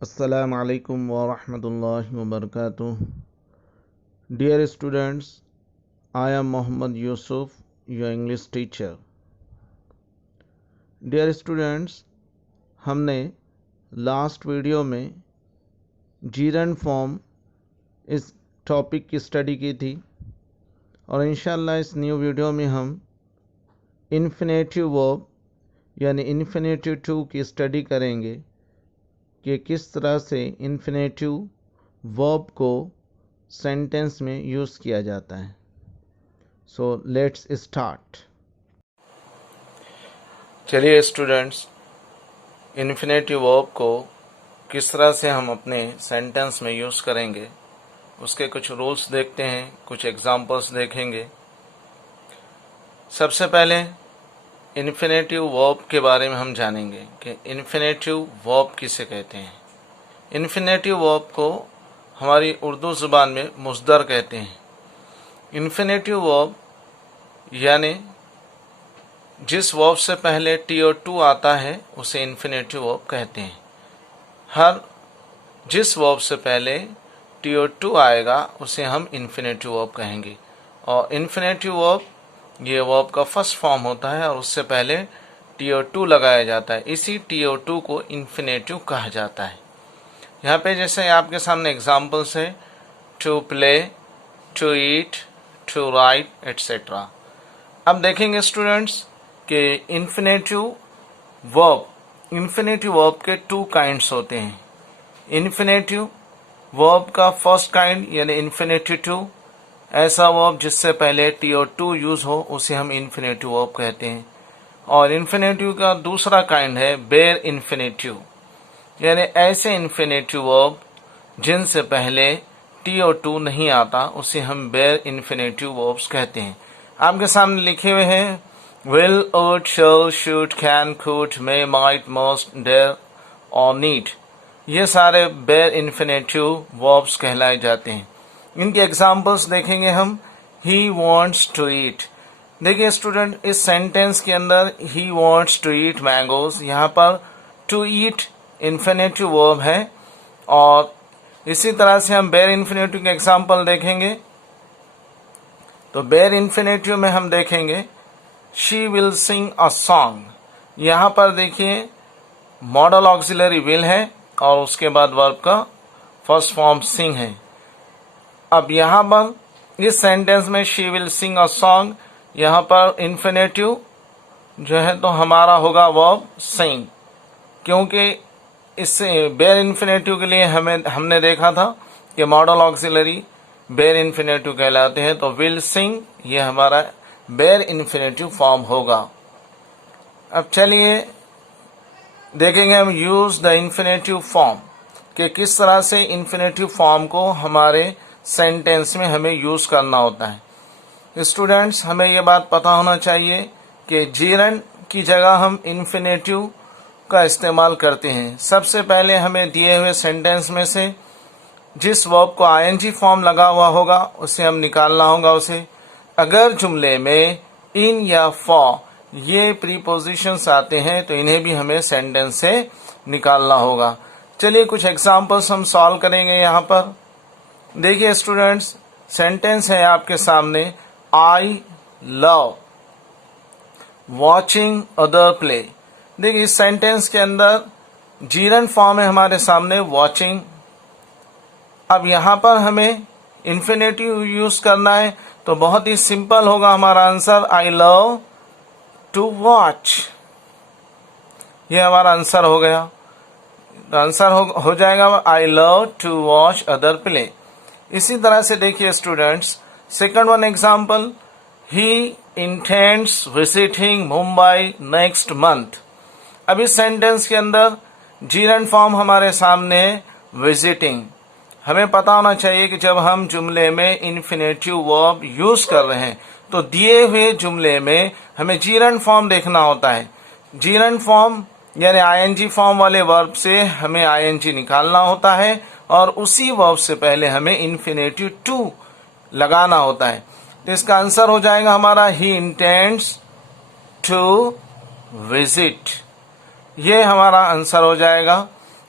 Assalamu alaikum wa rahmatullahi wa barakatuh. Dear students, I am Muhammad Yusuf, your English teacher. Dear students, हमने last video में gerund form इस topic की study की थी और इंशाल्लाह इस न्यू वीडियो में हम इन्फिनेटिव वर्ब यानी इन्फिनेटिव टू की स्टडी करेंगे कि किस तरह से इन्फिनेटिव वर्ब को सेंटेंस में यूज़ किया जाता है। So let's start. चलिए स्टूडेंट्स, इन्फिनेटिव वर्ब को किस तरह से हम अपने सेंटेंस में यूज़ करेंगे उसके कुछ रूल्स देखते हैं, कुछ एग्जांपल्स देखेंगे। सबसे पहले इन्फिनेटिव वर्ब के बारे में हम जानेंगे कि इन्फिनेटिव वर्ब किसे कहते हैं। इन्फिनेटिव वर्ब को हमारी उर्दू ज़ुबान में मुस्दर कहते हैं। इन्फिनेटिव वर्ब यानी जिस वर्ब से पहले टी और टू आता है उसे इन्फिनेटिव वर्ब कहते हैं। जिस वर्ब से पहले टी और टू आएगा उसे हम इन्फिनेटिव वर्ब कहेंगे। और इन्फिनेटिव वर्ब ये वर्ब का फर्स्ट फॉर्म होता है और उससे पहले टी और टू लगाया जाता है। इसी टी और टू को इन्फिनेटिव कहा जाता है। यहाँ पे जैसे आपके सामने एग्जाम्पल्स है, to play, to eat, to write etcetera. अब देखेंगे स्टूडेंट्स कि इन्फिनेटिव वर्ब के टू काइंड्स होते हैं। इन्फिनेटिव वर्ब का फर्स्ट काइंड यानी इन्फिनेटिव टू, ऐसा वर्ब जिससे पहले टी और टू यूज हो उसे हम इन्फिनेटिव वर्ब कहते हैं। और इन्फिनेटिव का दूसरा काइंड है बेयर इन्फिनेटिव, यानी ऐसे इन्फिनेटिव वर्ब जिनसे पहले टी और टू नहीं आता उसे हम बेयर इन्फिनेटिव वर्ब्स कहते हैं। आपके सामने लिखे हुए हैं will, would, shall, should, can, could, may, might, must, dare और नीड। ये सारे बेयर इन्फिनेटिव वर्ब्स कहलाए जाते हैं। इनके एग्जाम्पल्स देखेंगे हम। He wants to eat. देखिए स्टूडेंट, इस सेंटेंस के अंदर he wants to eat mangoes, यहाँ पर टू ईट इन्फिनेटिव वर्ब है। और इसी तरह से हम बेयर इन्फिनेटिव के एग्जाम्पल देखेंगे। तो बेयर इन्फिनेटिव में हम देखेंगे she will sing a song. यहाँ पर देखिए मॉडल ऑक्सिलरी विल है और उसके बाद वर्ब का फर्स्ट फॉर्म सिंग है। अब यहाँ पर इस सेंटेंस में she will sing a song, यहाँ पर इन्फिनेटिव जो है तो हमारा होगा वर्ब सिंग, क्योंकि इससे बेयर इन्फिनेटिव के लिए हमने देखा था कि मॉडल ऑक्सिलरी बेयर इन्फिनेटिव कहलाते हैं। तो विल सिंग ये हमारा बेयर इन्फिनेटिव फॉर्म होगा। अब चलिए देखेंगे हम यूज द इन्फिनेटिव फॉर्म कि किस तरह से इन्फिनेटिव फॉर्म को हमारे सेंटेंस में हमें यूज करना होता है। स्टूडेंट्स, हमें ये बात पता होना चाहिए कि जीरंड की जगह हम इन्फिनेटिव का इस्तेमाल करते हैं। सबसे पहले हमें दिए हुए सेंटेंस में से जिस वर्ब को आईएनजी फॉर्म लगा हुआ होगा उसे हम निकालना होगा उसे। अगर जुमले में इन या फॉर ये प्रीपोजिशंस आते हैं तो इन्हें भी हमें सेंटेंस से निकालना होगा। चलिए कुछ एग्जांपल्स हम सॉल्व करेंगे। यहाँ पर देखिए स्टूडेंट्स, सेंटेंस है आपके सामने I love watching other play. देखिए इस सेंटेंस के अंदर जीरंड फॉर्म है हमारे सामने वॉचिंग। अब यहाँ पर हमें इन्फिनेटिव यूज करना है तो बहुत ही सिंपल होगा हमारा answer, I love to watch. ये हमारा आंसर हो गया। आंसर हो जाएगा I love to watch other play. इसी तरह से देखिए students, second one example, he intends visiting Mumbai next month. अब इस सेंटेंस के अंदर जीरंड फॉर्म हमारे सामने है विजिटिंग। हमें पता होना चाहिए कि जब हम जुमले में इन्फिनेटिव वर्ब यूज कर रहे हैं तो दिए हुए जुमले में हमें जीरंड फॉर्म देखना होता है। जीरंड फॉर्म यानी आईएनजी फॉर्म वाले वर्ब से हमें आईएनजी निकालना होता है और उसी वर्ब से पहले हमें इन्फिनेटिव टू लगाना होता है। तो इसका आंसर हो जाएगा हमारा ही इंटेंड्स टू विजिट। ये हमारा आंसर हो जाएगा,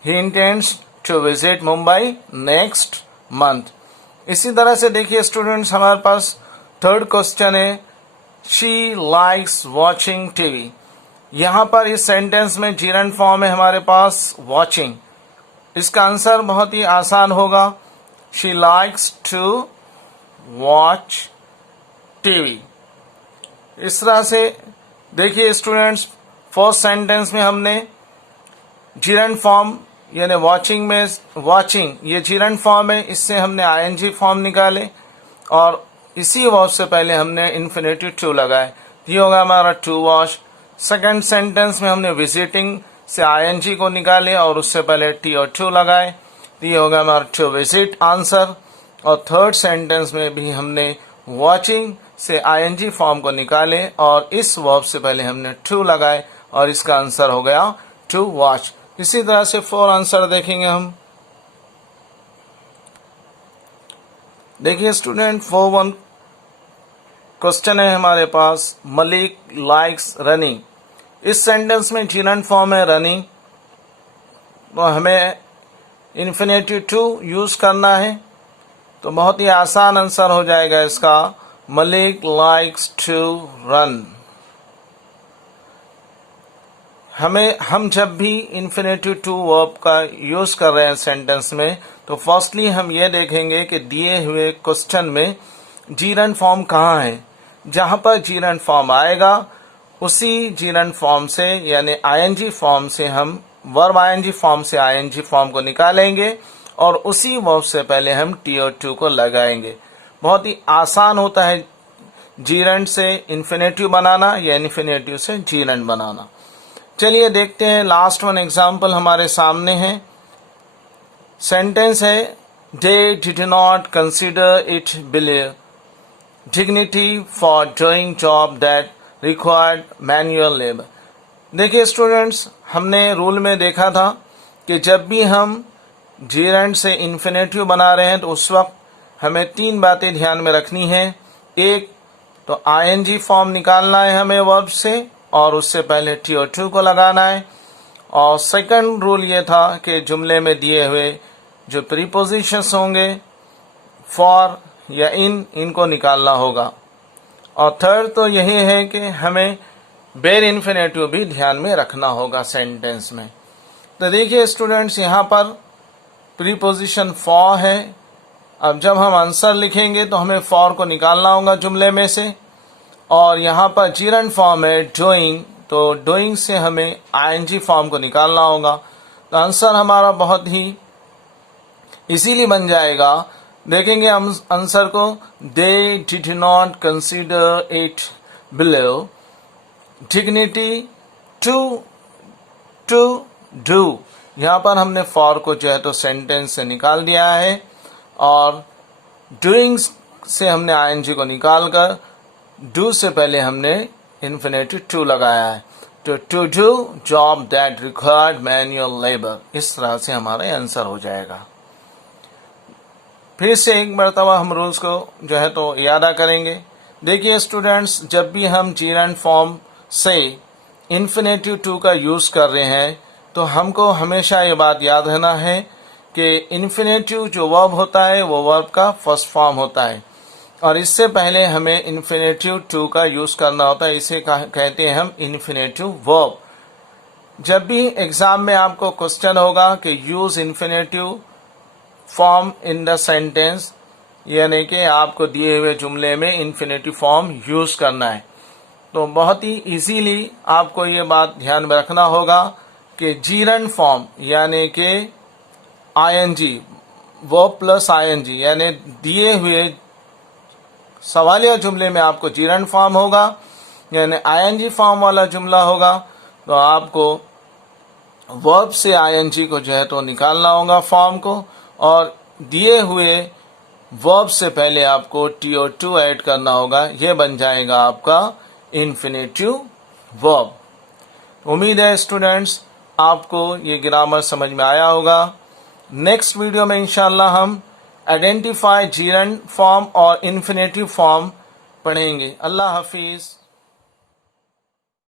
he intends to visit Mumbai next month. इसी तरह से देखिए स्टूडेंट्स, हमारे पास थर्ड क्वेश्चन है, शी लाइक्स वॉचिंग टीवी। यहाँ पर इस सेंटेंस में जीरंड फॉर्म है हमारे पास वॉचिंग। इसका आंसर बहुत ही आसान होगा, she likes to watch TV. इस तरह से देखिए स्टूडेंट्स, फर्स्ट सेंटेंस में हमने जीरंड फॉर्म यानी वॉचिंग में वॉचिंग ये जीरंड फॉर्म है, इससे हमने आईएनजी फॉर्म निकाले और इसी वर्ब से पहले हमने इन्फिनेटिव टू लगाए, ये होगा हमारा टू वॉच। सेकंड सेंटेंस में हमने विजिटिंग से आईएनजी को निकाले और उससे पहले टी और टू लगाए, ये होगा हमारा टू विजिट आंसर। और थर्ड सेंटेंस में भी हमने वॉचिंग से आईएनजी फॉर्म को निकाले और इस वर्ब से पहले हमने टू लगाए और इसका आंसर हो गया टू वॉच। इसी तरह से 4 आंसर देखेंगे हम। देखिए स्टूडेंट, 4-1 क्वेश्चन है हमारे पास, मलिक लाइक्स रनिंग। इस सेंटेंस में जीरंड फॉर्म है रनिंग, तो हमें इन्फिनेटिव टू यूज करना है, तो बहुत ही आसान आंसर हो जाएगा इसका, मलिक लाइक्स टू रन। हम जब भी इन्फिनेटिव टू वर्ब का यूज कर रहे हैं सेंटेंस में, तो फर्स्टली हम ये देखेंगे कि दिए हुए क्वेश्चन में जीरंड फॉर्म कहाँ है। जहां पर जीरंड फॉर्म आएगा उसी जीरंड फॉर्म से यानी आईएनजी फॉर्म से हम वर्ब आईएनजी फॉर्म से आईएनजी फॉर्म को निकालेंगे और उसी वर्ब से पहले हम टी और टू को लगाएंगे। बहुत ही आसान होता है जीरंड से इन्फिनेटिव बनाना या इन्फिनेटिव से जीरंड बनाना। चलिए देखते हैं, लास्ट वन एग्जाम्पल हमारे सामने है। सेंटेंस है, दे did not consider it believe dignity for doing job that required manual labour. देखिए स्टूडेंट्स, हमने रूल में देखा था कि जब भी हम जीरंड से इन्फिनेटिव बना रहे हैं तो उस वक्त हमें 3 बातें ध्यान में रखनी है। एक तो आईएनजी फॉर्म निकालना है हमें वर्ब से और उससे पहले टी और टू को लगाना है। और सेकंड रूल ये था कि जुमले में दिए हुए जो प्रीपोजिशंस होंगे फॉर या इनको निकालना होगा। और थर्ड तो यही है कि हमें बेर इन्फिनेटिव भी ध्यान में रखना होगा सेंटेंस में। तो देखिए स्टूडेंट्स, यहाँ पर प्रीपोजिशन फॉर है। अब जब हम आंसर लिखेंगे तो हमें फॉर को निकालना होगा जुमले में से, और यहाँ पर जीरंड फॉर्म है डूइंग, तो डूइंग से हमें आईएनजी फॉर्म को निकालना होगा। तो आंसर हमारा बहुत ही इजीली बन जाएगा। देखेंगे हम आंसर को, they did not consider it below dignity to do. यहाँ पर हमने फॉर को जो है तो सेंटेंस से निकाल दिया है और डूइंग से हमने आईएनजी को निकालकर डू से पहले हमने इन्फिनेटिव टू लगाया है, तो to do job that required manual labour. इस तरह से हमारा आंसर हो जाएगा। फिर से एक मरतबा हम रूल्स को जो है तो यादा करेंगे। देखिए स्टूडेंट्स, जब भी हम जीरंड फॉर्म से इन्फिनेटिव टू का यूज कर रहे हैं तो हमको हमेशा ये बात याद रहना है कि इन्फिनेटिव जो वर्ब होता है वो वर्ब का फर्स्ट फॉर्म होता है और इससे पहले हमें इन्फिनेटिव टू का यूज करना होता है। इसे कहते हैं हम इन्फिनेटिव वर्ब। जब भी एग्जाम में आपको क्वेश्चन होगा कि use infinitive form in the sentence, यानी कि आपको दिए हुए जुमले में इन्फिनेटिव फॉर्म यूज करना है, तो बहुत ही इजीली आपको ये बात ध्यान में रखना होगा कि जीरंड फॉर्म यानी कि आईएनजी वर्ब प्लस आईएनजी यानी दिए हुए सवालिया जुमले में आपको जीरंड फॉर्म होगा यानी आईएनजी फॉर्म वाला जुमला होगा, तो आपको वर्ब से आईएनजी को जो है तो निकालना होगा फॉर्म को, और दिए हुए वर्ब से पहले आपको टी और टू ऐड करना होगा। यह बन जाएगा आपका इन्फिनेटिव वर्ब। उम्मीद है स्टूडेंट्स आपको ये ग्रामर समझ में आया होगा। नेक्स्ट वीडियो में इंशाल्लाह हम आइडेंटिफाई जीरंड फॉर्म और इन्फिनेटिव फॉर्म पढ़ेंगे। अल्लाह हाफिज।